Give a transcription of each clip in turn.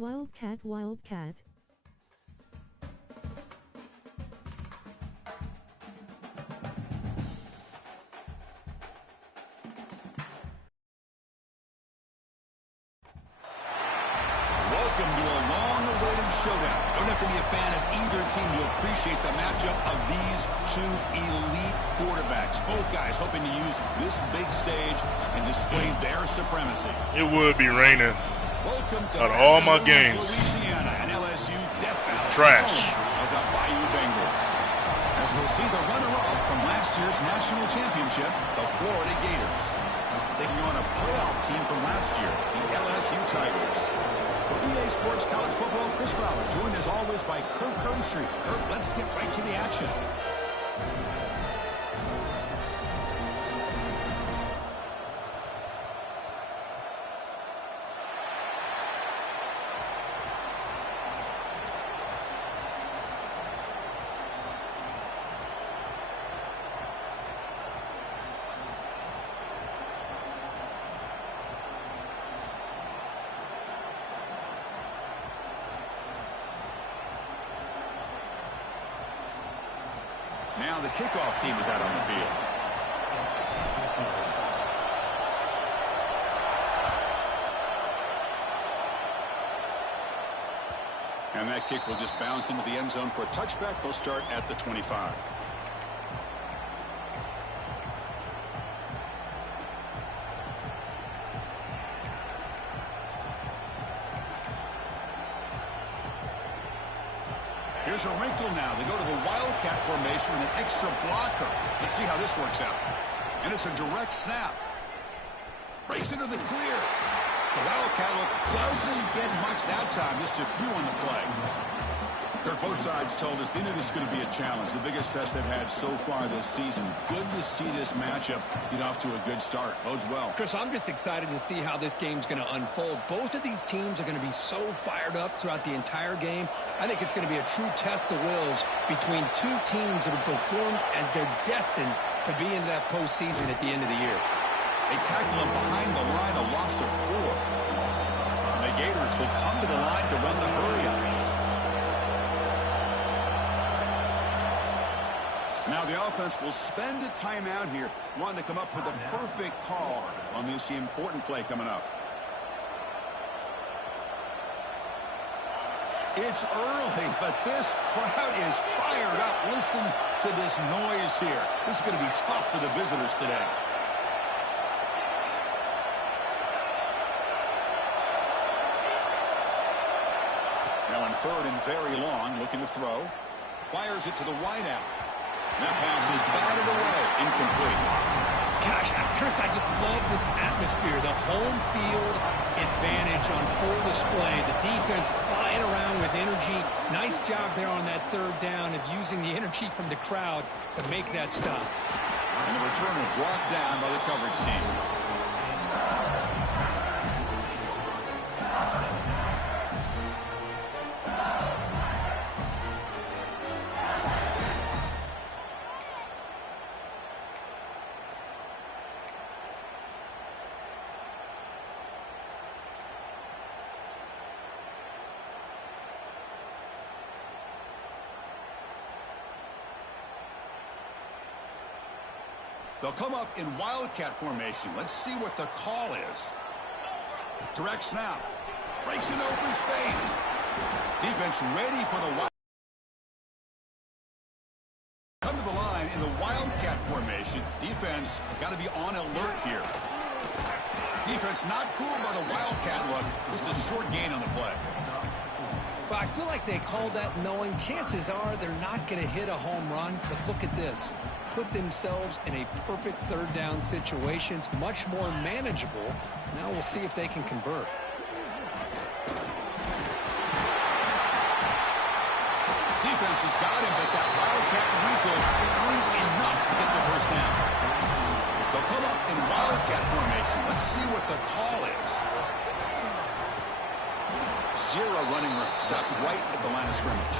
Wildcat, Wildcat. Welcome to a long-awaited showdown. Don't have to be a fan of either team to appreciate the matchup of these two elite quarterbacks. Both guys hoping to use this big stage and display their supremacy. It would be raining Welcome to out of all my games. Louisiana and LSU's Death Valley. Trash. Of the Bayou Bengals. As we'll see the runner-up from last year's national championship, the Florida Gators, taking on a playoff team from last year, the LSU Tigers. For EA Sports College Football, Chris Fowler, joined as always by Kirk Herbstreit. Kirk, let's get right to the action. Now the kickoff team is out on the field. And that kick will just bounce into the end zone for a touchback. They'll start at the 25. Here's a wrinkle now. They go to the Wildcat formation with an extra blocker. Let's see how this works out. And it's a direct snap. Breaks into the clear. The Wildcat look doesn't get much that time. Just a few on the play. Kirk, both sides told us they knew this was going to be a challenge. The biggest test they've had so far this season. Good to see this matchup get off to a good start. Bodes well. Chris, I'm just excited to see how this game's going to unfold. Both of these teams are going to be so fired up throughout the entire game. I think it's going to be a true test of wills between two teams that have performed as they're destined to be in that postseason at the end of the year. They tackle him behind the line, a loss of 4. And the Gators will come to the line to run the hurry-up. Now the offense will spend a timeout here, wanting to come up with a perfect call on this important play coming up. It's early, but this crowd is fired up. Listen to this noise here. This is going to be tough for the visitors today. Now in third and very long, looking to throw. Fires it to the wideout. That pass is batted away, incomplete. Gosh, Chris, I just love this atmosphere. The home field advantage on full display. The defense flying around with energy. Nice job there on that third down of using the energy from the crowd to make that stop. And the returner brought down by the coverage team. They'll come up in Wildcat formation. Let's see what the call is. Direct snap. Breaks into open space. Defense ready for the Wildcat. Come to the line in the Wildcat formation. Defense got to be on alert here. Defense not fooled by the Wildcat look. Just a short gain on the play. Well, I feel like they called that knowing chances are they're not going to hit a home run. But look at this. Put themselves in a perfect third down situation. It's much more manageable. Now we'll see if they can convert. Defense has got him, but that Wildcat wrinkle earns enough to get the first down. They'll come up in Wildcat formation. Let's see what the call is. Zero running room. Stop right at the line of scrimmage.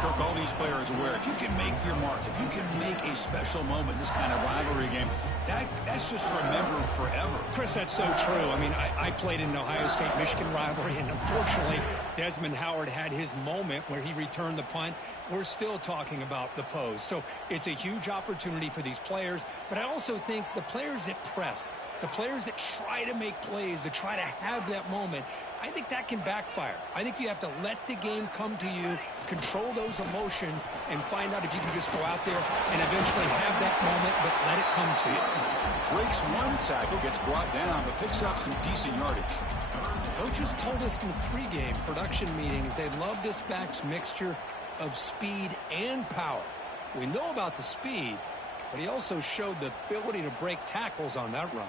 Kirk, all these player is aware, if you can make your mark, if you can make a special moment in this kind of rivalry game, that's just remembered forever. Chris, that's so true. I mean, I played in an Ohio State-Michigan rivalry, and unfortunately, Desmond Howard had his moment where he returned the punt. We're still talking about the pose. So it's a huge opportunity for these players, but I also think the players that press, the players that try to make plays, that try to have that moment, I think that can backfire. I think you have to let the game come to you, control those emotions, and find out if you can just go out there and eventually have that moment, but let it come to you. Breaks one tackle, gets brought down, but picks up some decent yardage. Coaches told us in the pregame production meetings they love this back's mixture of speed and power. We know about the speed, but he also showed the ability to break tackles on that run.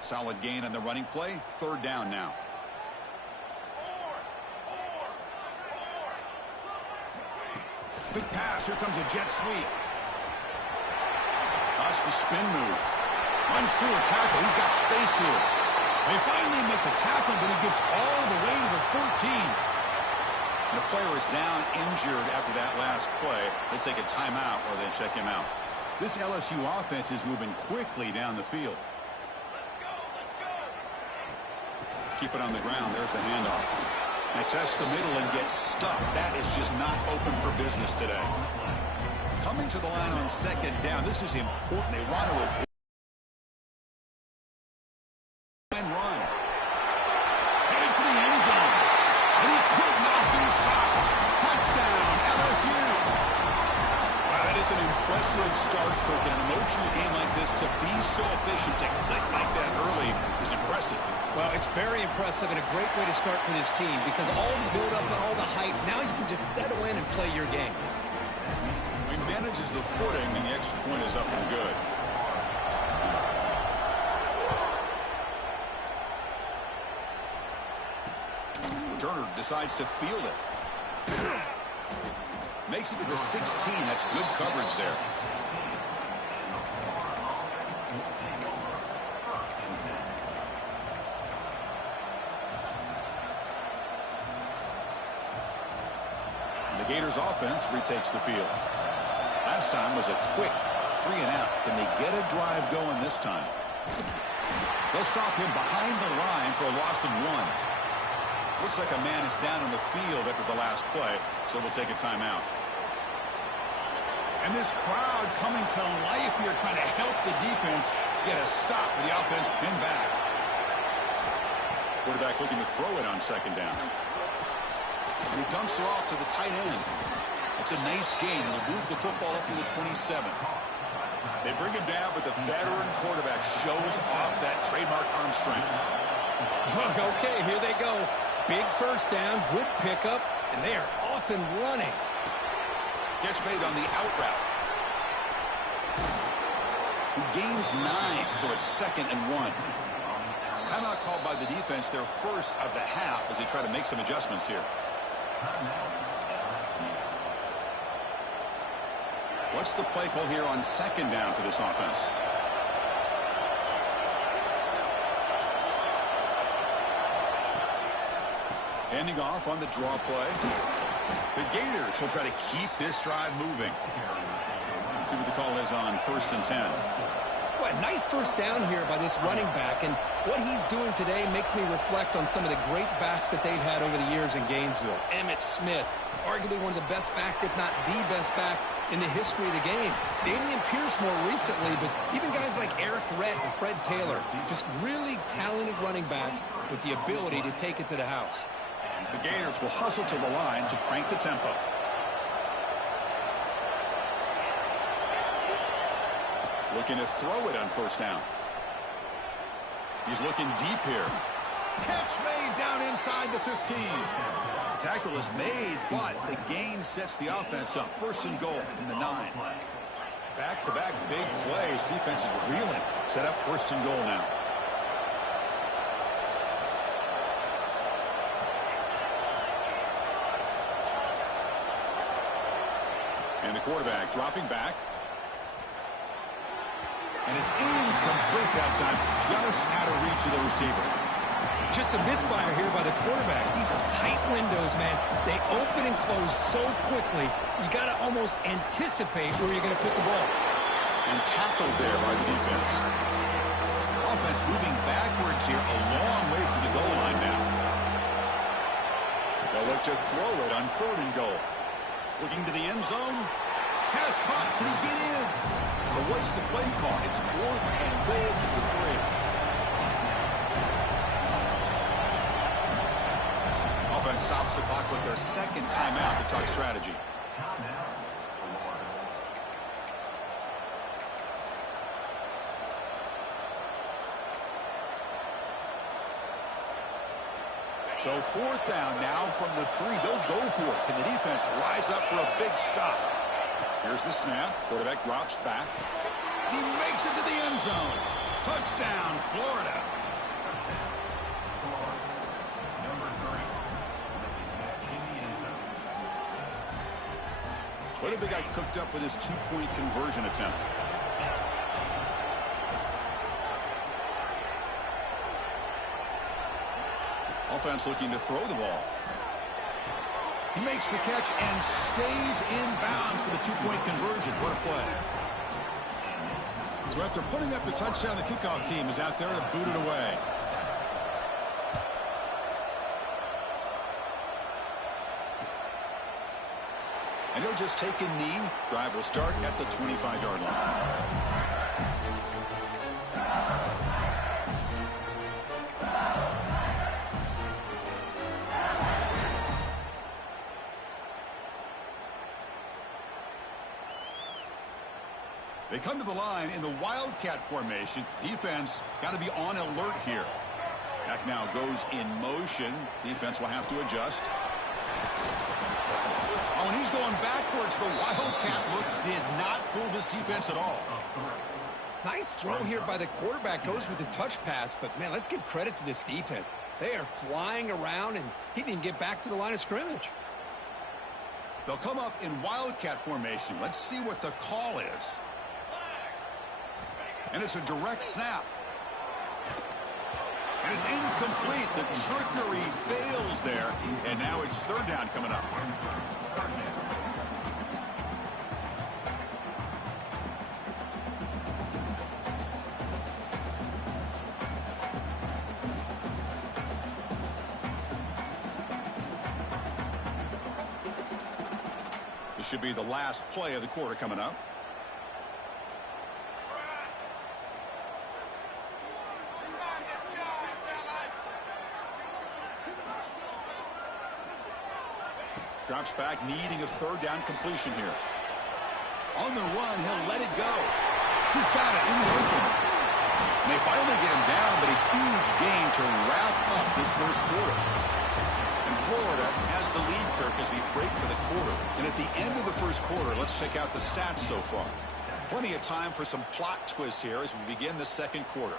Solid gain on the running play. Third down now. Quick pass. Here comes a jet sweep. That's the spin move. Runs through a tackle. He's got space here. They finally make the tackle, but he gets all the way to the 14. And the player is down injured after that last play. They take a timeout or they check him out. This LSU offense is moving quickly down the field. Keep it on the ground. There's the handoff. And tests the middle and gets stuffed. That is just not open for business today. Coming to the line on second down. This is important. They want to avoid and run. Heading for the end zone. And he could not be stopped. Touchdown, LSU. Wow, that is an impressive start, Kirk. In an emotional game like this, to be so efficient, to click like that early is impressive. Well, it's very impressive and a great way to start for this team because all the build-up and all the hype, now you can just settle in and play your game. He manages the footing, and the extra point is up and good. Turner decides to field it. Makes it to the 16. That's good coverage there. The Gators offense retakes the field. Last time was a quick 3 and out. Can they get a drive going this time? They'll stop him behind the line for a loss of 1. Looks like a man is down on the field after the last play, so we'll take a timeout. And this crowd coming to life here, trying to help the defense get a stop with the offense pinned back. Quarterback looking to throw it on second down. He dumps it off to the tight end. It's a nice gain. He'll move the football up to the 27. They bring him down, but the veteran quarterback shows off that trademark arm strength. Okay, here they go. Big first down, good pickup, and they are off and running. Catch made on the out route. He gains 9, so it's 2nd and 1. Timeout called by the defense, their first of the half, as they try to make some adjustments here. What's the play call here on second down for this offense? Handing off on the draw play. The Gators will try to keep this drive moving. See what the call is on 1st and 10. Boy, nice first down here by this running back, and what he's doing today makes me reflect on some of the great backs that they've had over the years in Gainesville. Emmitt Smith, arguably one of the best backs, if not the best back in the history of the game. Damian Pierce more recently, but even guys like Eric Rett and Fred Taylor, just really talented running backs with the ability to take it to the house. The Gators will hustle to the line to crank the tempo. Looking to throw it on first down. He's looking deep here. Catch made down inside the 15. The tackle is made, but the gain sets the offense up. 1st and goal from the 9. Back-to-back big plays. Defense is reeling. Set up 1st and goal now. And the quarterback dropping back. And it's incomplete that time, just out of reach of the receiver. Just a misfire here by the quarterback. These are tight windows, man. They open and close so quickly, you got to almost anticipate where you're going to put the ball. And tackled there by the defense. Offense moving backwards here, a long way from the goal line now. They'll look to throw it on 3rd and goal. Looking to the end zone. Pass caught. Can he get in? So what's the play call? It's 4th and goal from the 3. Offense stops the clock with their 2nd timeout to talk strategy. So 4th down now from the 3. They'll go for it. Can the defense rise up for a big stop? Here's the snap. Quarterback drops back. He makes it to the end zone. Touchdown, Florida. What have they got cooked up for this 2-point conversion attempt? Offense looking to throw the ball. He makes the catch and stays in bounds for the 2-point conversion. What a play. So after putting up the touchdown, the kickoff team is out there to boot it away. And he'll just take a knee. Drive will start at the 25-yard line. They come to the line in the Wildcat formation. Defense got to be on alert here. Back now goes in motion. Defense will have to adjust. Oh, and he's going backwards. The Wildcat look did not fool this defense at all. Nice throw here by the quarterback. Goes with the touch pass. But, man, let's give credit to this defense. They are flying around, and he didn't get back to the line of scrimmage. They'll come up in Wildcat formation. Let's see what the call is. And it's a direct snap. And it's incomplete. The trickery fails there. And now it's 3rd down coming up. This should be the last play of the quarter coming up. Drops back, needing a 3rd down completion here. On the run, he'll let it go. He's got it in the open. And they finally get him down, but a huge gain to wrap up this 1st quarter. And Florida has the lead, Kirk, as we break for the quarter. And at the end of the 1st quarter, let's check out the stats so far. Plenty of time for some plot twists here as we begin the 2nd quarter.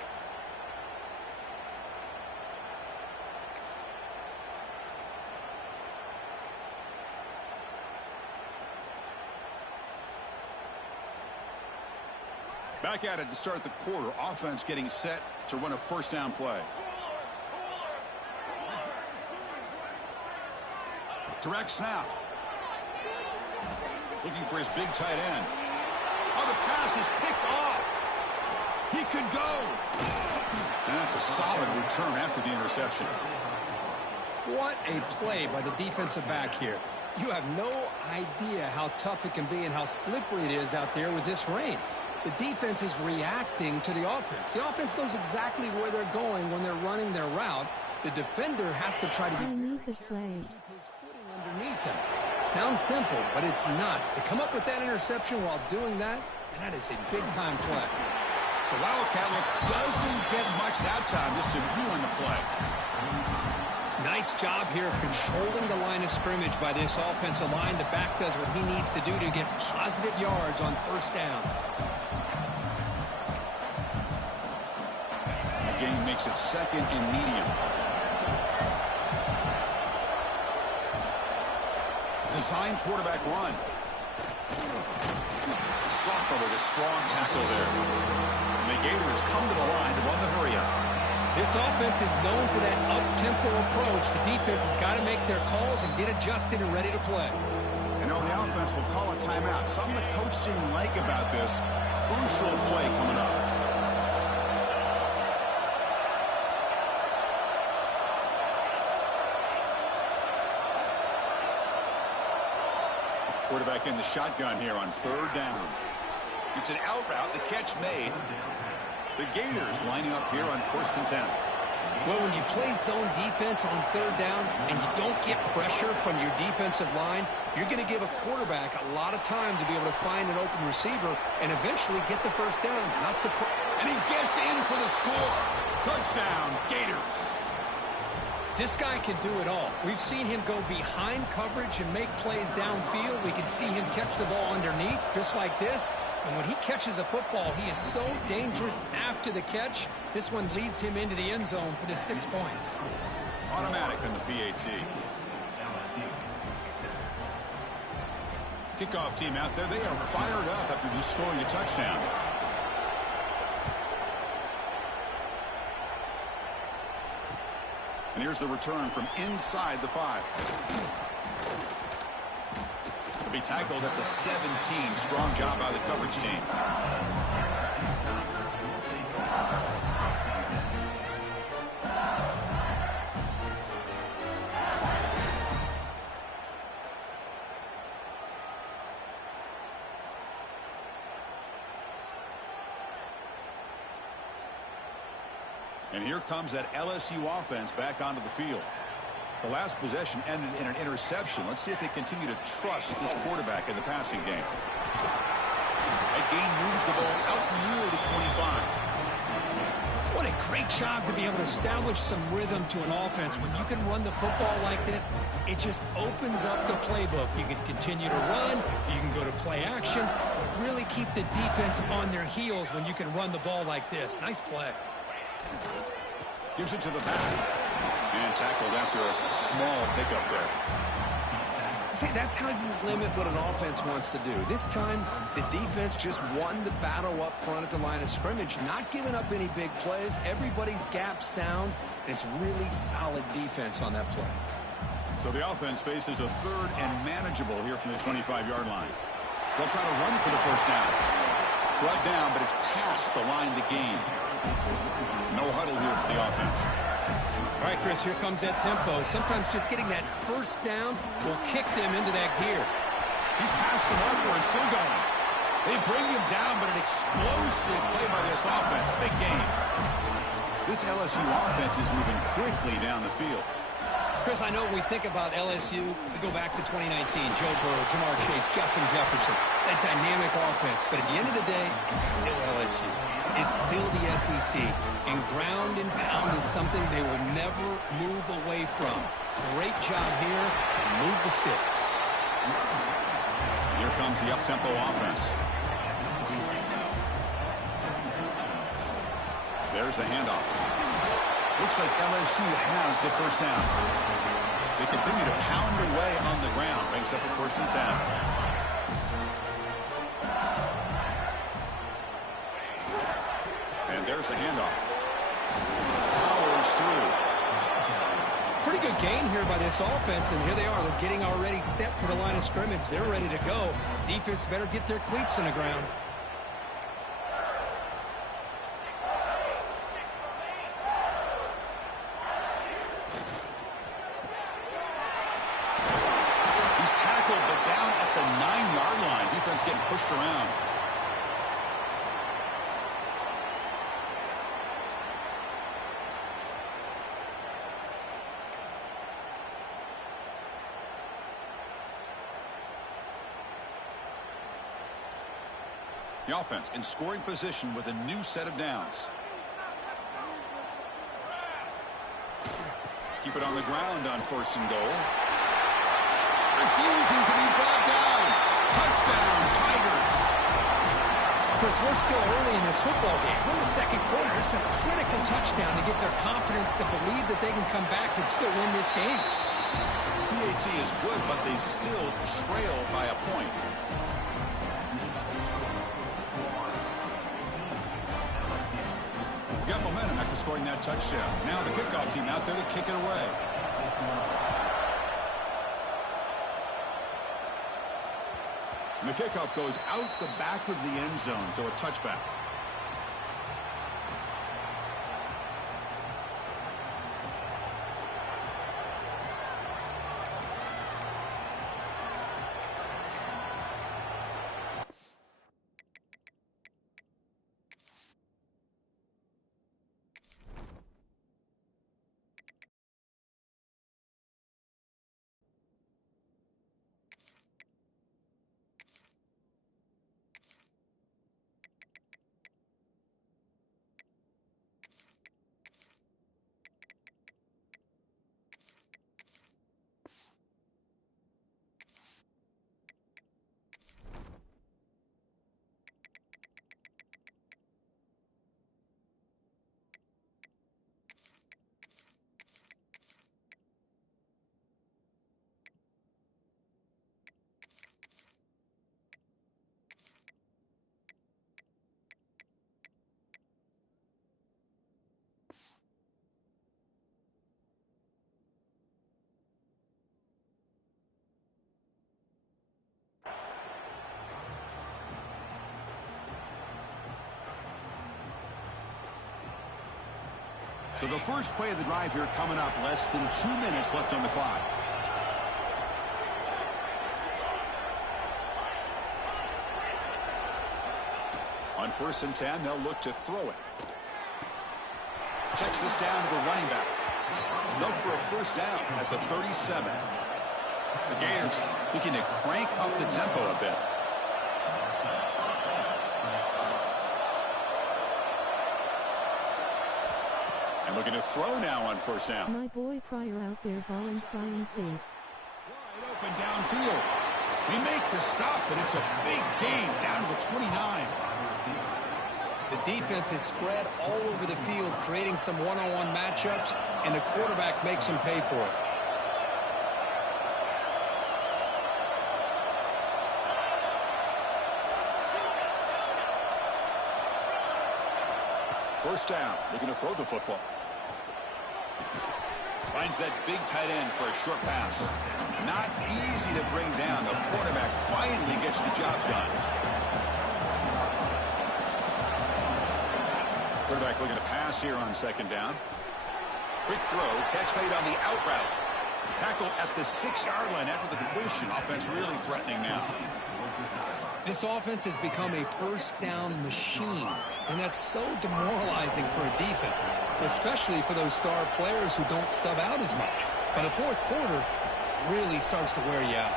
Back at it to start the quarter. Offense getting set to run a 1st down play. Direct snap. Looking for his big tight end. Oh, the pass is picked off. He could go. And that's a solid return after the interception. What a play by the defensive back here. You have no idea how tough it can be and how slippery it is out there with this rain. The defense is reacting to the offense. The offense knows exactly where they're going when they're running their route. The defender has to try to be very careful and keep his footing underneath him. Sounds simple, but it's not. To come up with that interception while doing that, and that is a big-time play. The Wildcat look doesn't get much that time, just a few on the play. Nice job here of controlling the line of scrimmage by this offensive line. The back does what he needs to do to get positive yards on 1st down. The game makes it 2nd and medium. Design quarterback run. Sophomore with a strong tackle there. And the Gators come to the line to run the hurry-up. This offense is known for that up-tempo approach. The defense has got to make their calls and get adjusted and ready to play. And now the offense will call a timeout. Something the coach didn't like about this crucial play coming up. Quarterback in the shotgun here on third down. It's an out route. The catch made. The Gators lining up here on 1st and 10. Well, when you play zone defense on third down and you don't get pressure from your defensive line, you're going to give a quarterback a lot of time to be able to find an open receiver and eventually get the first down. Not surprised. And he gets in for the score. Touchdown, Gators. This guy can do it all. We've seen him go behind coverage and make plays downfield. We can see him catch the ball underneath, just like this. And when he catches a football, he is so dangerous after the catch. This one leads him into the end zone for the 6 points. Automatic in the PAT. Kickoff team out there. They are fired up after just scoring a touchdown. And here's the return from inside the 5. To be tackled at the 17. Strong job by the coverage team. And here comes that LSU offense back onto the field. The last possession ended in an interception. Let's see if they continue to trust this quarterback in the passing game. That gain moves the ball out near the 25. What a great job to be able to establish some rhythm to an offense. When you can run the football like this, it just opens up the playbook. You can continue to run, you can go to play action, but really keep the defense on their heels when you can run the ball like this. Nice play. Gives it to the back. And tackled after a small pickup there. See, that's how you limit what an offense wants to do. This time, the defense just won the battle up front at the line of scrimmage, not giving up any big plays. Everybody's gap sound, and it's really solid defense on that play. So the offense faces a third and manageable here from the 25-yard line. They'll try to run for the first down. Brought down, but it's past the line to gain. No huddle here for the offense. All right, Chris, here comes that tempo. Sometimes just getting that first down will kick them into that gear. He's past the marker and still going. They bring him down, but an explosive play by this offense. Big game. This LSU offense is moving quickly down the field. Chris, I know when we think about LSU, we go back to 2019, Joe Burrow, Jamar Chase, Justin Jefferson, that dynamic offense. But at the end of the day, it's still LSU. It's still the SEC. And ground and pound is something they will never move away from. Great job here, and move the sticks. Here comes the up-tempo offense. There's the handoff. Looks like LSU has the first down. They continue to pound away on the ground. Brings up a 1st and 10. And there's the handoff. Powers through. Pretty good gain here by this offense, and here they are. They're getting already set to the line of scrimmage. They're ready to go. Defense better get their cleats on the ground. He's tackled, but down at the 9-yard line. Defense getting pushed around. The offense in scoring position with a new set of downs. Keep it on the ground on 1st and goal. Refusing to be brought down. Touchdown, Tigers. Chris, we're still early in this football game. We're in the second quarter. It's a critical touchdown to get their confidence to believe that they can come back and still win this game. PAT is good, but they still trail by a point. scoring that touchdown. Now the kickoff team out there to kick it away. And the kickoff goes out the back of the end zone, so a touchback. So the first play of the drive here coming up, less than 2 minutes left on the clock. On 1st and 10, they'll look to throw it. Checks this down to the running back. Look for a first down at the 37. The Gators looking to crank up the tempo a bit. And looking to throw now on 1st down. My boy Pryor out there's all in crying face. Wide open downfield. They make the stop, but it's a big gain down to the 29. The defense is spread all over the field, creating some one-on-one matchups, and the quarterback makes them pay for it. First down, looking to throw the football. Finds that big tight end for a short pass. Not easy to bring down. The quarterback finally gets the job done. Quarterback looking to pass here on 2nd down. Quick throw, catch made on the out route. Tackle at the 6-yard line after the completion. Offense really threatening now. This offense has become a first down machine, and that's so demoralizing for a defense, especially for those star players who don't sub out as much. By the 4th quarter, really starts to wear you out.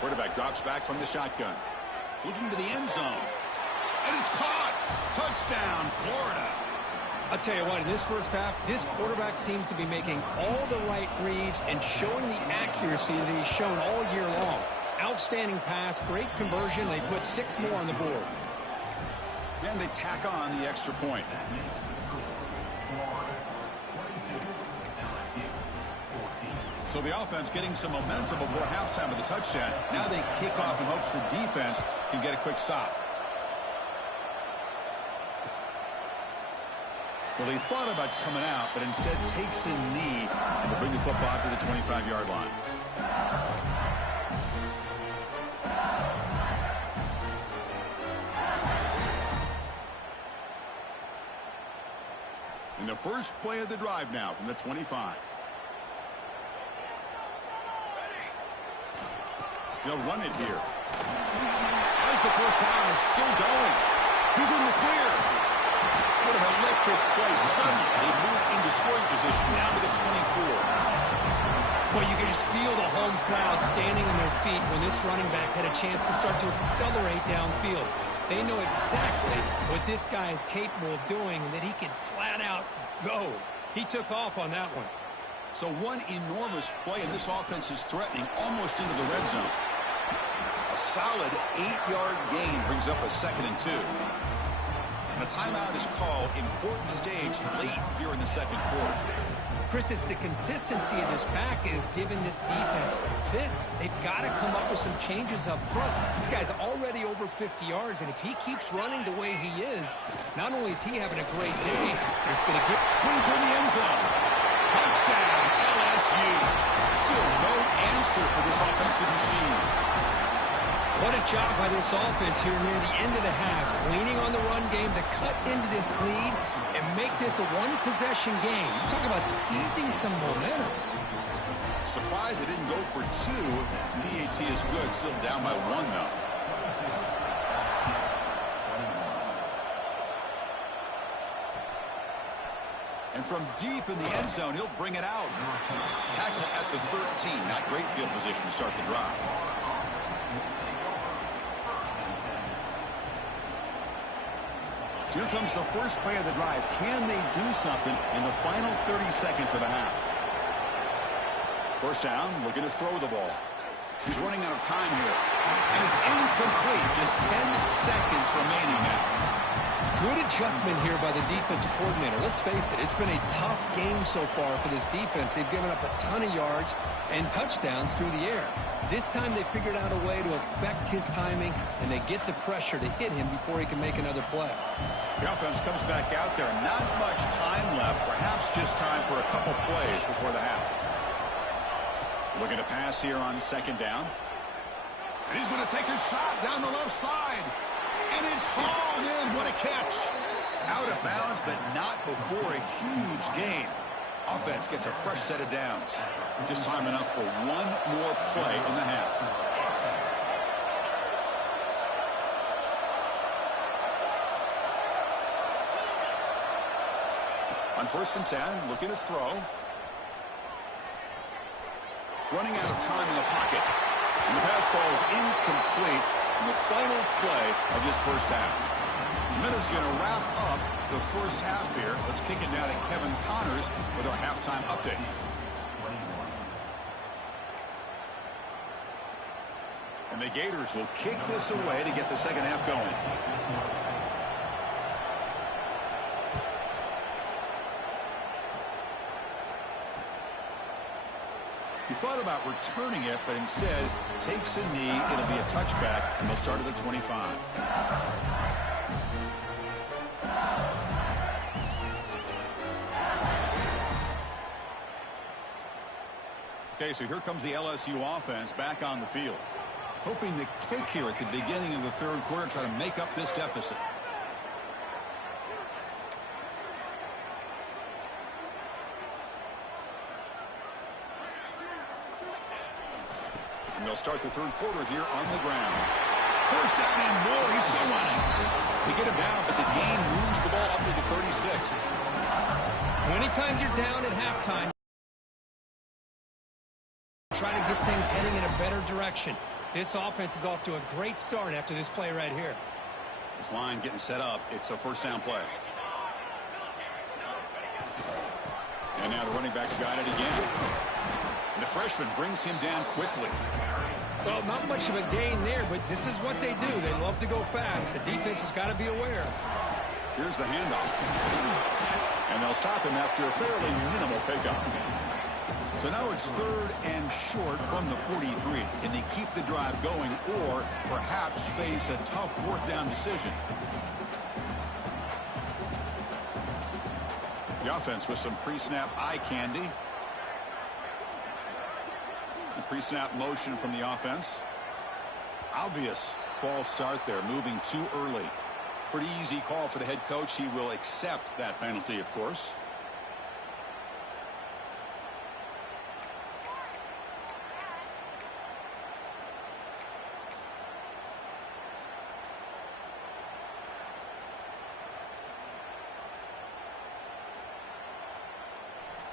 Quarterback drops back from the shotgun. Looking to the end zone. And it's caught. Touchdown, Florida. I'll tell you what, in this first half, this quarterback seems to be making all the right reads and showing the accuracy that he's shown all year long. Outstanding pass, great conversion. They put 6 more on the board. And they tack on the extra point. So the offense getting some momentum before halftime of the touchdown. Now they kick off in hopes the defense can get a quick stop. Well, he thought about coming out, but instead takes a knee to bring the football to the 25-yard line. In the first play of the drive now from the 25. They'll run it here. As the first down is still going. He's in the clear. What an electric play. Suddenly, they move into scoring position down to the 24. Well, you can just feel the home crowd standing on their feet when this running back had a chance to start to accelerate downfield. They know exactly what this guy is capable of doing and that he can flat out go. He took off on that one. So one enormous play, and this offense is threatening almost into the red zone. A solid 8-yard gain brings up a 2nd and 2. And a timeout is called. Important stage late here in the 2nd quarter. Chris, it's the consistency of this back is giving this defense fits. They've got to come up with some changes up front. This guy's already over 50 yards, and if he keeps running the way he is, not only is he having a great day, it's going to get... Wings are in the end zone. Touchdown, LSU. Still no answer for this offensive machine. What a job by this offense here near the end of the half, leaning on the run game to cut into this lead and make this a one-possession game. Talk about seizing some momentum. Surprised they didn't go for 2. PAT is good, still down by 1, though. And from deep in the end zone, he'll bring it out. Tackle at the 13. Not great field position to start the drive. Here comes the first play of the drive. Can they do something in the final 30 seconds of the half? First down, looking to throw the ball. He's running out of time here. And it's incomplete. Just 10 seconds remaining now. Good adjustment here by the defensive coordinator. Let's face it, it's been a tough game so far for this defense. They've given up a ton of yards and touchdowns through the air. This time they figured out a way to affect his timing, and they get the pressure to hit him before he can make another play. The offense comes back out there. Not much time left. Perhaps just time for a couple plays before the half. Looking to pass here on 2nd down. And he's going to take a shot down the left side. And it's hauled in. What a catch. Out of bounds, but not before a huge gain. Offense gets a fresh set of downs. Just time enough for one more play in the half. On 1st and 10, looking to throw. Running out of time in the pocket. And the pass falls incomplete in the final play of this first half. Minutes going to wrap up the first half here. Let's kick it down to Kevin Connors with our halftime update. And the Gators will kick this away to get the second half going. He thought about returning it, but instead takes a knee. It'll be a touchback, and they'll start at the 25. Okay, so here comes the LSU offense back on the field. Hoping to click here at the beginning of the 3rd quarter, try to make up this deficit. And they'll start the 3rd quarter here on the ground. First down and more. He's still running. They get him down, but the gain moves the ball up to the 36. Anytime you're down at halftime, try to get things heading in a better direction. This offense is off to a great start after this play right here. This line getting set up. It's a first down play. And now the running back's got it again. And the freshman brings him down quickly. Well, not much of a gain there, but this is what they do. They love to go fast. The defense has got to be aware. Here's the handoff. And they'll stop him after a fairly minimal pickup. So now it's 3rd and short from the 43. Can they keep the drive going or perhaps face a tough 4th down decision? The offense with some pre-snap eye candy. Pre-snap motion from the offense. Obvious false start there, moving too early. Pretty easy call for the head coach. He will accept that penalty, of course.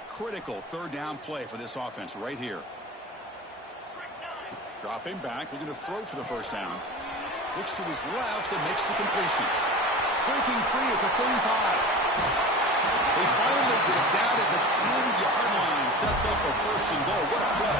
Critical 3rd down play for this offense right here. Dropping back, looking to throw for the first down. Looks to his left and makes the completion. Breaking free at the 35. They finally get it down at the 10-yard line. Sets up a 1st and goal. What a play.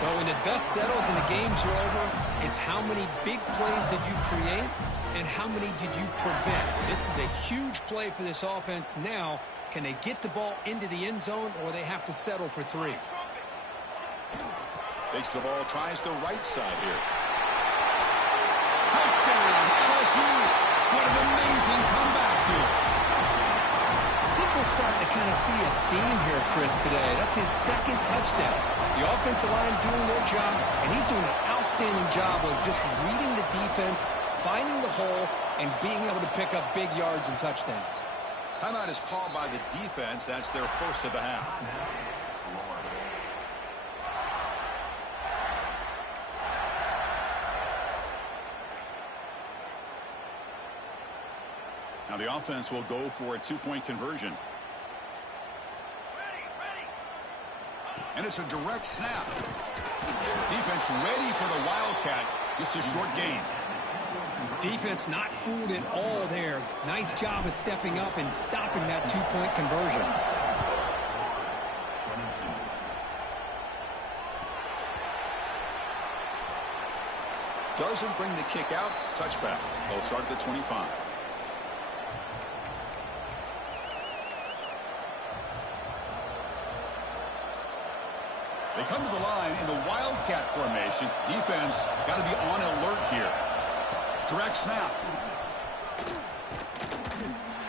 Well, when the dust settles and the games are over, it's how many big plays did you create and how many did you prevent. This is a huge play for this offense. Now, can they get the ball into the end zone or they have to settle for 3? Takes the ball, tries the right side here. Touchdown, LSU. What an amazing comeback here. I think we're starting to kind of see a theme here, Chris, today. That's his second touchdown. The offensive line doing their job, and he's doing an outstanding job of just reading the defense, finding the hole, and being able to pick up big yards and touchdowns. Timeout is called by the defense. That's their first of the half. Now the offense will go for a 2-point conversion. And it's a direct snap. Defense ready for the Wildcat. Just a short gain. Defense not fooled at all there. Nice job of stepping up and stopping that 2-point conversion. Doesn't bring the kick out. Touchback. They'll start at the 25. They come to the line in the Wildcat formation. Defense got to be on alert here. Direct snap.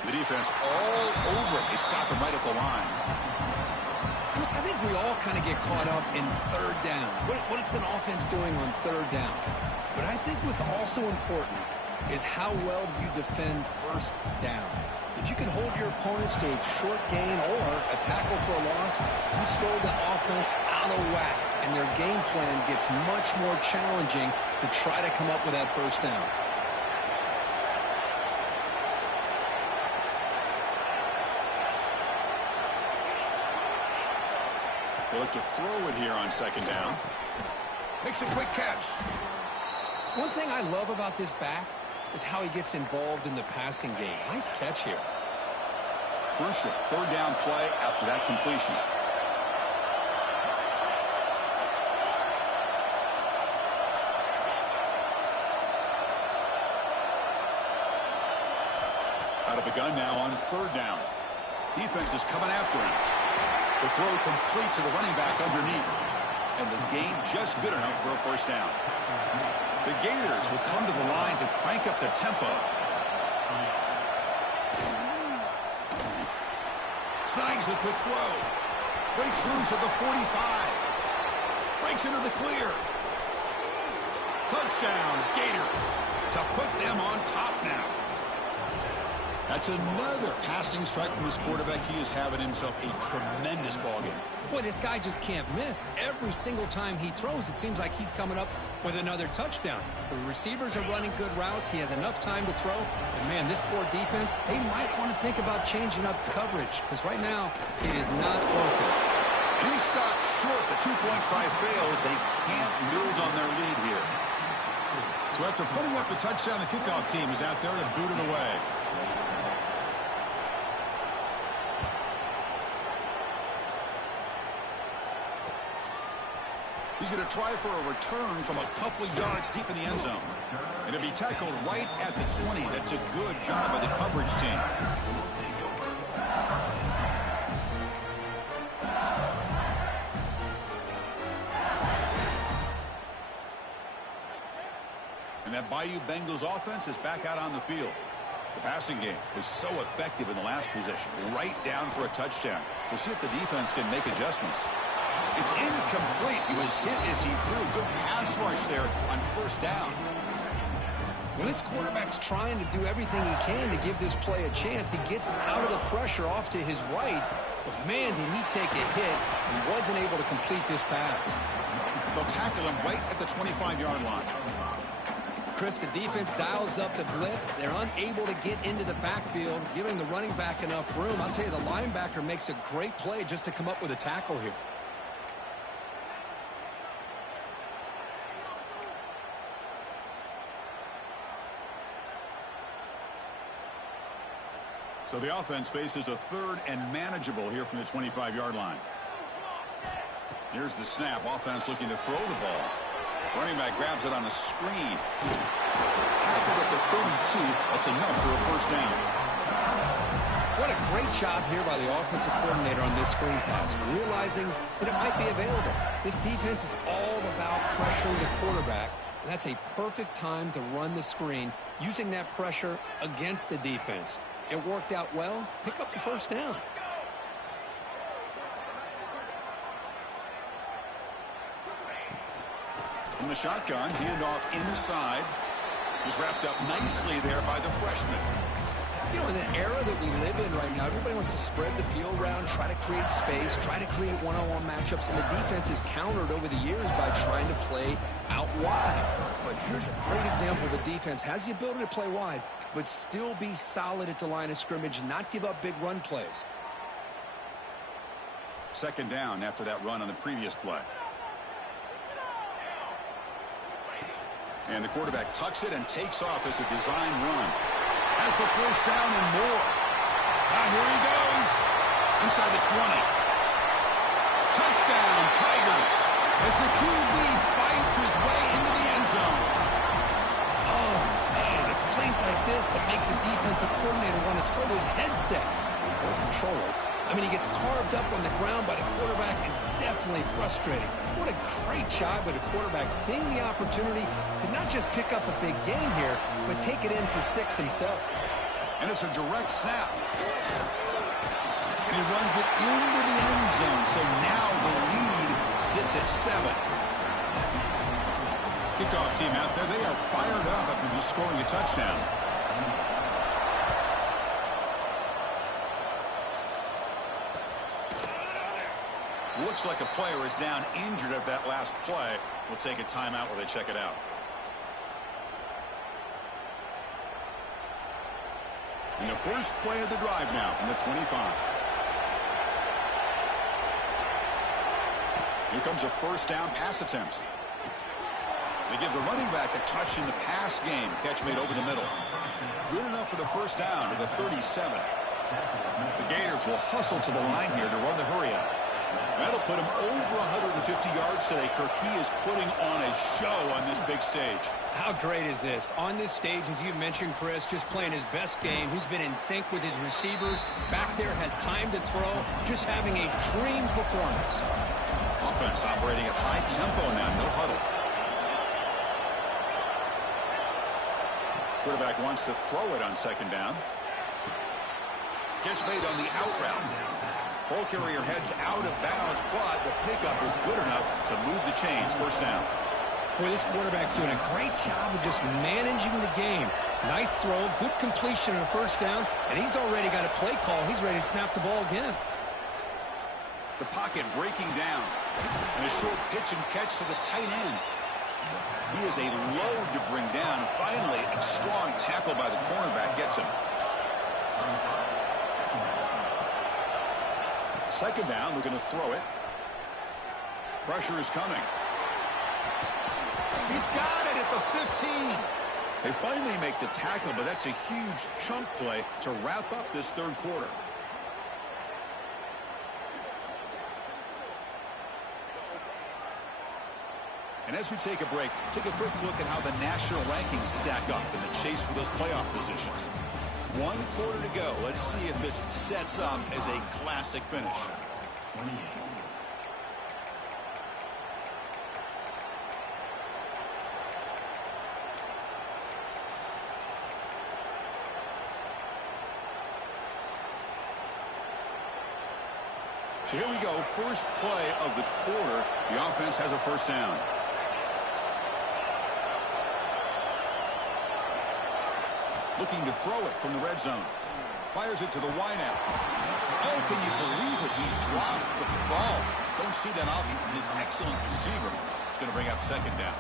The defense all over it. They stop him right at the line. Chris, I think we all kind of get caught up in third down. What's an offense doing on third down? But I think what's also important is how well you defend first down. If you can hold your opponents to a short gain or a tackle for a loss, you throw the offense out of whack, and their game plan gets much more challenging to try to come up with that first down. They look to throw it here on second down. Makes a quick catch. One thing I love about this back is how he gets involved in the passing game. Nice catch here. Crucial third down play after that completion. Out of the gun now on third down. Defense is coming after him. The throw complete to the running back underneath. And the gain just good enough for a first down. The Gators will come to the line to crank up the tempo. Snags the quick throw. Breaks loose at the 45. Breaks into the clear. Touchdown, Gators. To put them on top now. That's another passing strike from this quarterback. He is having himself a tremendous ballgame. Boy, this guy just can't miss. Every single time he throws, it seems like he's coming up with another touchdown. The receivers are running good routes. He has enough time to throw. And, man, this poor defense, they might want to think about changing up coverage because right now it is not working. And he stopped short. The two-point try fails. They can't build on their lead here. So after putting up the touchdown, the kickoff team is out there to boot it away. He's going to try for a return from a couple of yards deep in the end zone. And it'll be tackled right at the 20. That's a good job by the coverage team. And that Bayou Bengals offense is back out on the field. The passing game was so effective in the last possession. Right down for a touchdown. We'll see if the defense can make adjustments. It's incomplete. He was hit as he threw. Good pass rush there on first down. When this quarterback's trying to do everything he can to give this play a chance, he gets out of the pressure off to his right. But, man, did he take a hit and wasn't able to complete this pass. They'll tackle him right at the 25-yard line. Chris, the defense dials up the blitz. They're unable to get into the backfield, giving the running back enough room. I'll tell you, the linebacker makes a great play just to come up with a tackle here. So the offense faces a third and manageable here from the 25-yard line. Here's the snap. Offense looking to throw the ball. Running back grabs it on a screen. Tackled at the 32. That's enough for a first down. What a great job here by the offensive coordinator on this screen pass, realizing that it might be available. This defense is all about pressuring the quarterback, and that's a perfect time to run the screen, using that pressure against the defense. It worked out well. Pick up the first down. From the shotgun, handoff inside. He's wrapped up nicely there by the freshman. You know, in the era that we live in right now, everybody wants to spread the field around, try to create space, try to create one-on-one matchups, and the defense is countered over the years by trying to play out wide. But here's a great example of a defense has the ability to play wide, but still be solid at the line of scrimmage, not give up big run plays. Second down after that run on the previous play. And the quarterback tucks it and takes off as a design run. Has the first down and more. Now here he goes. Inside the 20. Touchdown, Tigers. As the QB fights his way into the end zone. Oh, man, it's plays like this that make the defensive coordinator want to throw his headset or controller. I mean, he gets carved up on the ground by the quarterback. Is definitely frustrating. What a great job by the quarterback seeing the opportunity to not just pick up a big gain here, but take it in for 6 himself. And it's a direct snap. And he runs it into the end zone. So now the lead sits at 7. Kickoff team out there. They are fired up after just scoring a touchdown. Looks like a player is down injured at that last play. We'll take a timeout while they check it out. And the first play of the drive now from the 25. Here comes a first down pass attempt. They give the running back a touch in the pass game. Catch made over the middle. Good enough for the first down to the 37. The Gators will hustle to the line here to run the hurry up. That'll put him over 150 yards today, Kirk. He is putting on a show on this big stage. How great is this? On this stage, as you mentioned, Chris, just playing his best game. He's been in sync with his receivers. Back there, has time to throw. Just having a dream performance. Offense operating at high tempo now. No huddle. Quarterback wants to throw it on second down. Catch made on the out route. Ball carrier heads out of bounds, but the pickup is good enough to move the chains. First down. Boy, this quarterback's doing a great job of just managing the game. Nice throw, good completion on the first down, and he's already got a play call. He's ready to snap the ball again. The pocket breaking down. And a short pitch and catch to the tight end. He is a load to bring down. Finally, a strong tackle by the cornerback gets him. Second down, we're going to throw it. Pressure is coming. He's got it at the 15. They finally make the tackle, but that's a huge chunk play to wrap up this third quarter. And as we take a break, take a quick look at how the national rankings stack up in the chase for those playoff positions. 1 quarter to go. Let's see if this sets up as a classic finish. So here we go. First play of the quarter. The offense has a first down. Looking to throw it from the red zone. Fires it to the wideout. Oh, can you believe it? He dropped the ball. Don't see that often from this excellent receiver. It's going to bring up second down.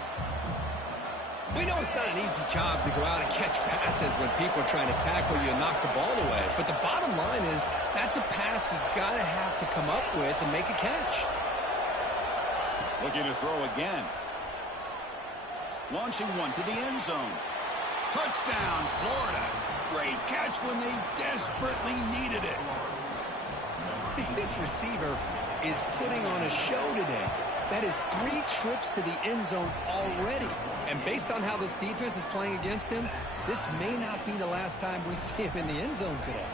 We know it's not an easy job to go out and catch passes when people are trying to tackle you and knock the ball away. But the bottom line is that's a pass you've got to have to come up with and make a catch. Looking to throw again. Launching one to the end zone. Touchdown, Florida. Great catch when they desperately needed it. This receiver is putting on a show today. That is 3 trips to the end zone already. And based on how this defense is playing against him, this may not be the last time we see him in the end zone today.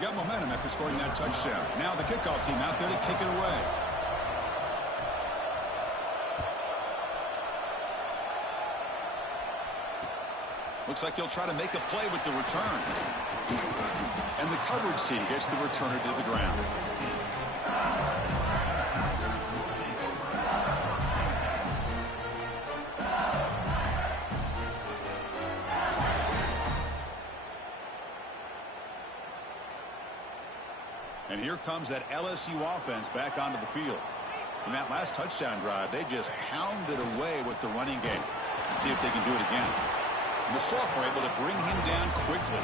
Got momentum after scoring that touchdown. Now the kickoff team out there to kick it away. Looks like he'll try to make a play with the return. And the coverage team gets the returner to the ground. And here comes that LSU offense back onto the field. In that last touchdown drive, they just pounded away with the running game. Let's see if they can do it again. And the Sophomore able to bring him down quickly.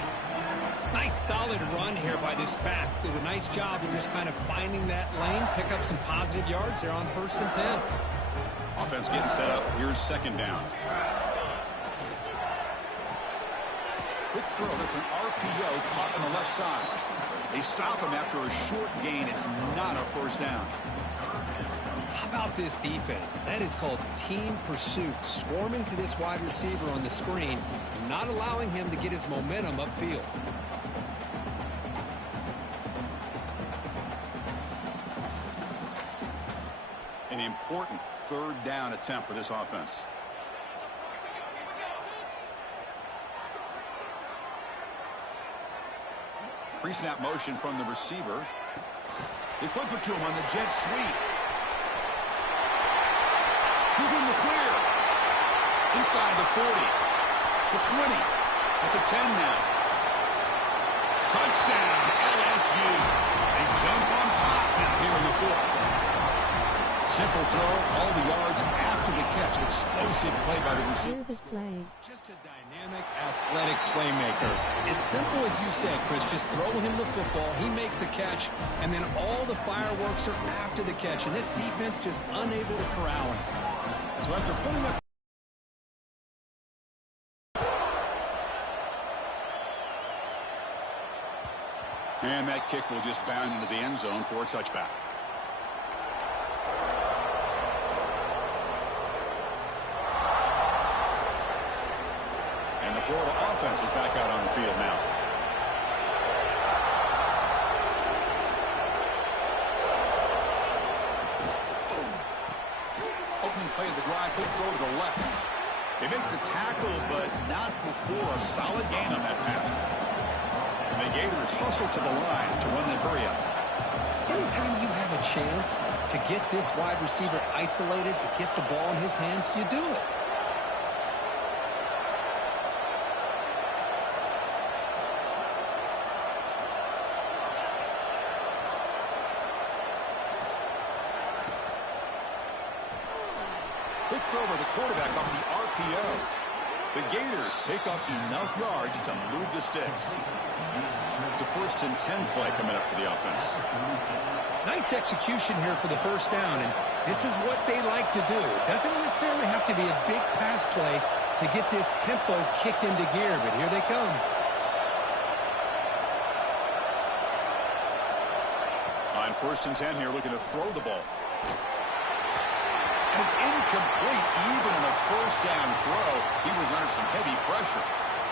Nice solid run here by this back. Did a nice job of just kind of finding that lane, pick up some positive yards there on 1st and 10. Offense getting set up. Here's 2nd down. Quick throw. That's an RPO caught on the left side. They stop him after a short gain. It's not a 1st down. How about this defense? That is called team pursuit. Swarming to this wide receiver on the screen, not allowing him to get his momentum upfield. An important 3rd down attempt for this offense. Pre-snap motion from the receiver. They flip it to him on the jet sweep. He's in the clear. Inside the 40. The 20. At the 10 now. Touchdown, LSU. They jump on top now here in the 4th. Simple throw, all the yards after the catch. Explosive play by the receiver. Service play. Just a dynamic, athletic playmaker. As simple as you said, Chris, just throw him the football, he makes a catch, and then all the fireworks are after the catch. And this defense just unable to corral him. So after putting up and that kick will just bound into the end zone for a touchback. And the Florida offense is back out on the field now. Opening play of the drive, quick throw to the left. They make the tackle, but not before a solid gain on that pass. And the Gators hustle to the line to run the hurry up. Anytime you have a chance to get this wide receiver isolated, to get the ball in his hands, you do it. Quick throw by the quarterback off the RPO. The Gators pick up enough yards to move the sticks. It's a 1st and 10 play coming up for the offense. Nice execution here for the 1st down, and this is what they like to do. It doesn't necessarily have to be a big pass play to get this tempo kicked into gear, but here they come. On 1st and 10 here, looking to throw the ball. And it's incomplete even in a 1st down throw. He was under some heavy pressure.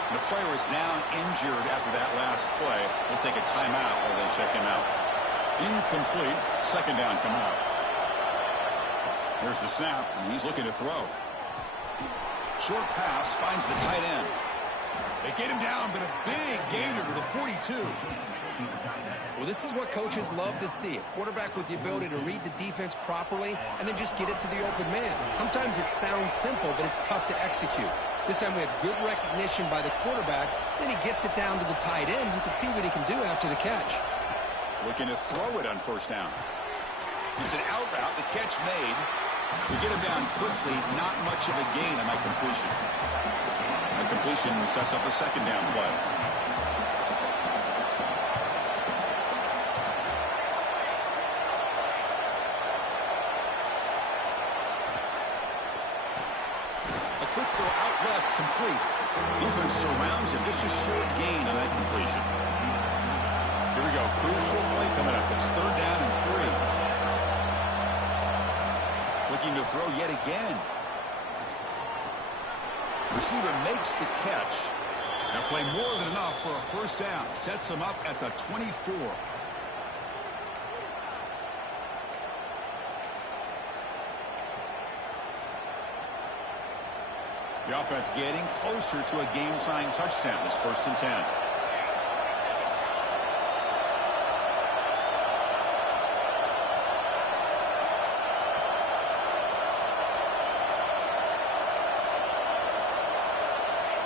And the player is down injured after that last play. We'll take a timeout while they check him out. Incomplete. 2nd down coming up. There's the snap, and he's looking to throw. Short pass finds the tight end. They get him down, but a big gainer to the 42. Well, this is what coaches love to see. A quarterback with the ability to read the defense properly and then just get it to the open man. Sometimes it sounds simple, but it's tough to execute. This time we have good recognition by the quarterback. Then he gets it down to the tight end. You can see what he can do after the catch. Looking to throw it on 1st down. It's an out route. The catch made. We get him down quickly. Not much of a gain on that completion. The completion sets up a 2nd down play. Quick throw out left, complete. Defense surrounds him. Just a short gain on that completion. Here we go. Crucial play coming up. It's 3rd down and 3. Looking to throw yet again. Receiver makes the catch. Now play more than enough for a 1st down. Sets him up at the 24. The offense getting closer to a game-tying touchdown. It's 1st and 10.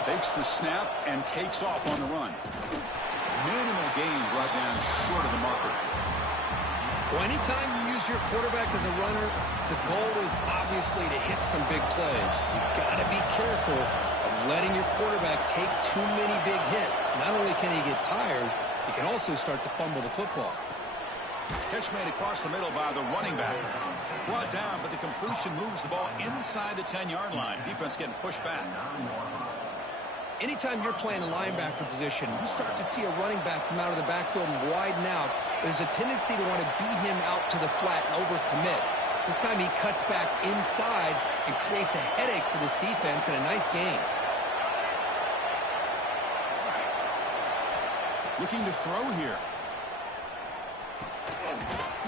Takes the snap and takes off on the run. Minimal gain brought down short of the marker. Well, anytime you use your quarterback as a runner, the goal is obviously to hit some big plays. You've got to be careful of letting your quarterback take too many big hits. Not only can he get tired, he can also start to fumble the football. Catch made across the middle by the running back. Brought down, but the completion moves the ball inside the 10-yard line. Defense getting pushed back. Anytime you're playing linebacker position, you start to see a running back come out of the backfield and widen out. There's a tendency to want to beat him out to the flat and overcommit. This time he cuts back inside and creates a headache for this defense and a nice gain. Looking to throw here.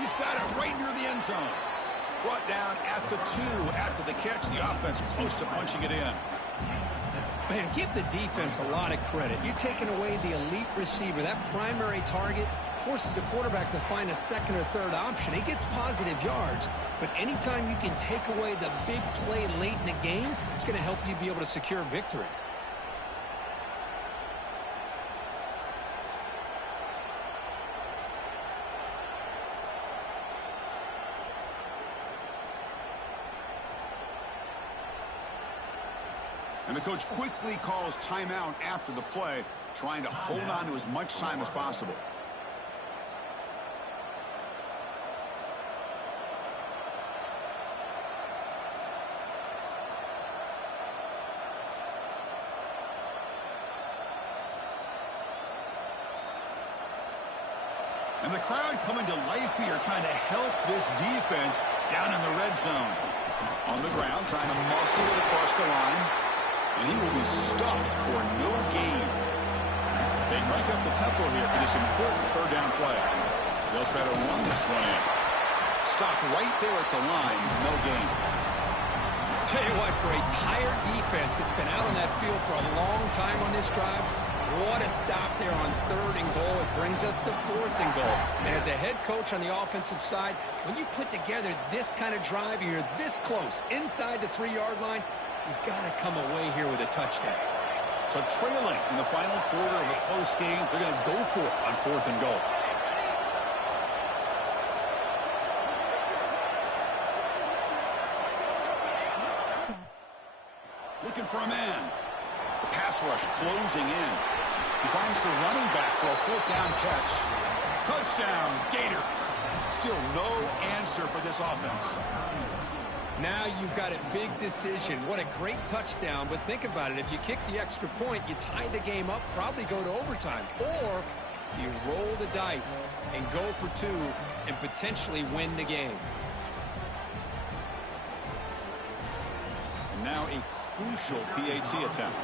He's got it right near the end zone. Brought down at the 2 after the catch. The offense close to punching it in. Man, give the defense a lot of credit. You're taking away the elite receiver. That primary target forces the quarterback to find a 2nd or 3rd option. He gets positive yards, but anytime you can take away the big play late in the game, it's going to help you be able to secure victory. And the coach quickly calls timeout after the play, trying to hold on to as much time as possible. And the crowd coming to life here, trying to help this defense down in the red zone. On the ground, trying to muscle it across the line. And he will be stuffed for no gain. They crank up the tempo here for this important 3rd down play. They'll try to run this one in. Stop right there at the line, no gain. Tell you what, for a tired defense that's been out on that field for a long time on this drive, what a stop there on 3rd and goal. It brings us to 4th and goal. And as a head coach on the offensive side, when you put together this kind of drive, you're this close, inside the 3-yard line, you've got to come away here with a touchdown. So trailing in the final quarter of a close game, they're going to go for it on 4th and goal. Looking for a man. The pass rush closing in. He finds the running back for a 4th down catch. Touchdown, Gators. Still no answer for this offense. Now you've got a big decision. What a great touchdown, but think about it. If you kick the extra point, you tie the game up, probably go to overtime. Or you roll the dice and go for 2 and potentially win the game. And now a crucial PAT attempt.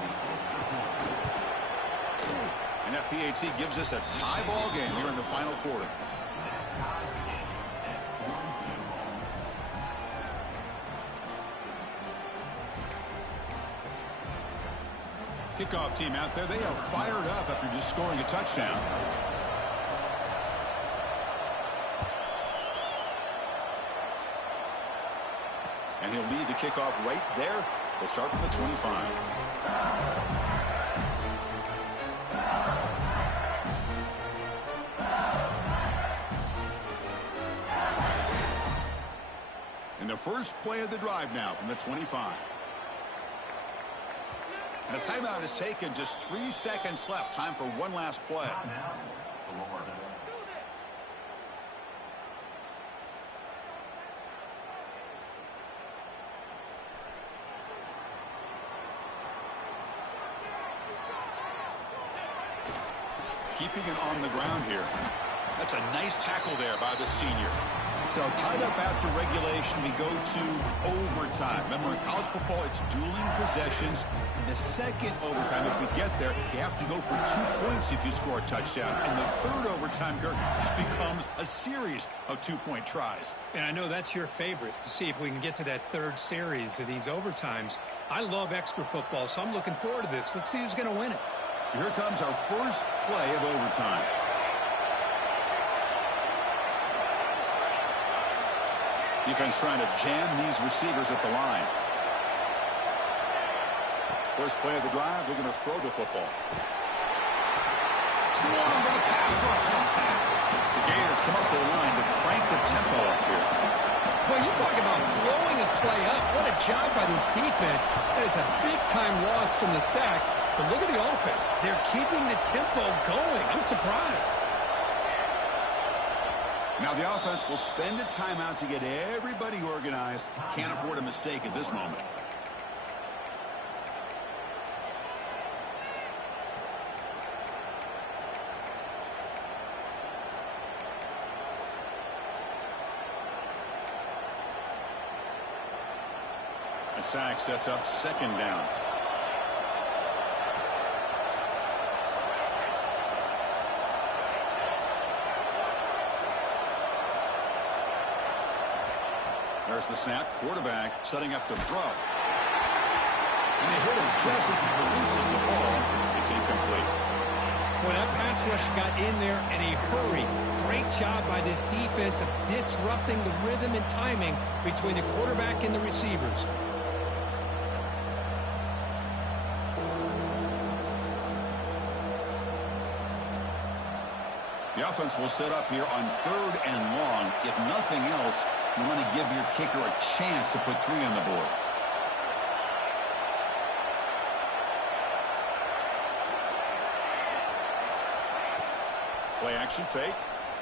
And that PAT gives us a tie ball game here in the final quarter. Kickoff team out there. They are fired up after just scoring a touchdown. And he'll lead the kickoff right there. They'll start from the 25. And the first play of the drive now from the 25. And a timeout is taken. Just 3 seconds left. Time for one last play. Keeping it on the ground here. That's a nice tackle there by the senior. So tied up after regulation, we go to overtime. Remember, in college football, it's dueling possessions. In the second overtime, if we get there, you have to go for 2 points if you score a touchdown. And the third overtime, Kirk, just becomes a series of 2-point tries. And I know that's your favorite, to see if we can get to that third series of these overtimes. I love extra football, so I'm looking forward to this. Let's see who's going to win it. So here comes our first play of overtime. Defense trying to jam these receivers at the line. First play of the drive, they're going to throw the football. Swarm to the pass rush. A sack. The Gators come up to the line to crank the tempo up here. Well, you talk about blowing a play up. What a job by this defense. That is a big-time loss from the sack. But look at the offense. They're keeping the tempo going. I'm surprised. Now the offense will spend a timeout to get everybody organized. Can't afford a mistake at this moment. A sack sets up second down. There's the snap. Quarterback setting up to throw. And they hit him just as he releases the ball. It's incomplete. When that pass rush got in there in a hurry, great job by this defense of disrupting the rhythm and timing between the quarterback and the receivers. The offense will set up here on 3rd and long. If nothing else, you want to give your kicker a chance to put 3 on the board. Play action fake.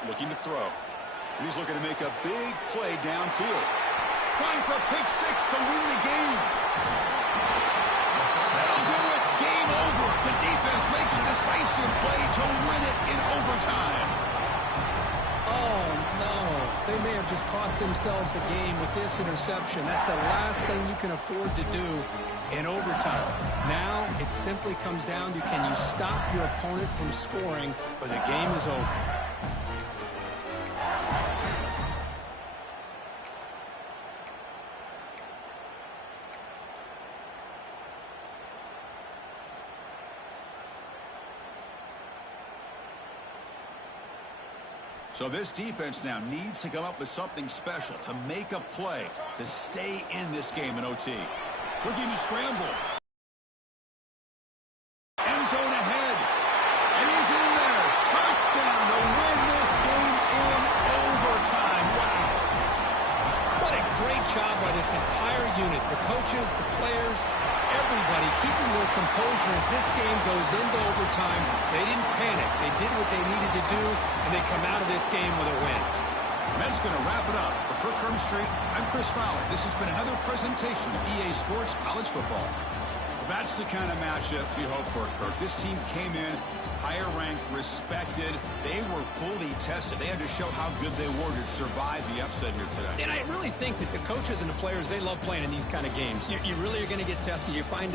Looking to throw. And he's looking to make a big play downfield. Trying for pick 6 to win the game. That'll do it. Game over. The defense makes a decisive play to win it in overtime. Oh, no. They may have just cost themselves the game with this interception. That's the last thing you can afford to do in overtime. Now it simply comes down to, can you stop your opponent from scoring, or the game is over. So this defense now needs to come up with something special to make a play to stay in this game in OT. Looking to scramble. End zone ahead. And he's in there. Touchdown to win this game in overtime. Wow. What a great job by this entire unit. The coaches, the players, everybody keeping their composure as this game goes into overtime. They didn't panic. They did what they needed to do, and they come out of this game with a win. And that's going to wrap it up. For Kirk Hermstreet, I'm Chris Fowler. This has been another presentation of EA Sports College Football. That's the kind of matchup we hope for, Kirk. This team came in higher ranked, respected. They were fully tested. They had to show how good they were to survive the upset here today. And I really think that the coaches and the players, they love playing in these kind of games. You really are going to get tested. You find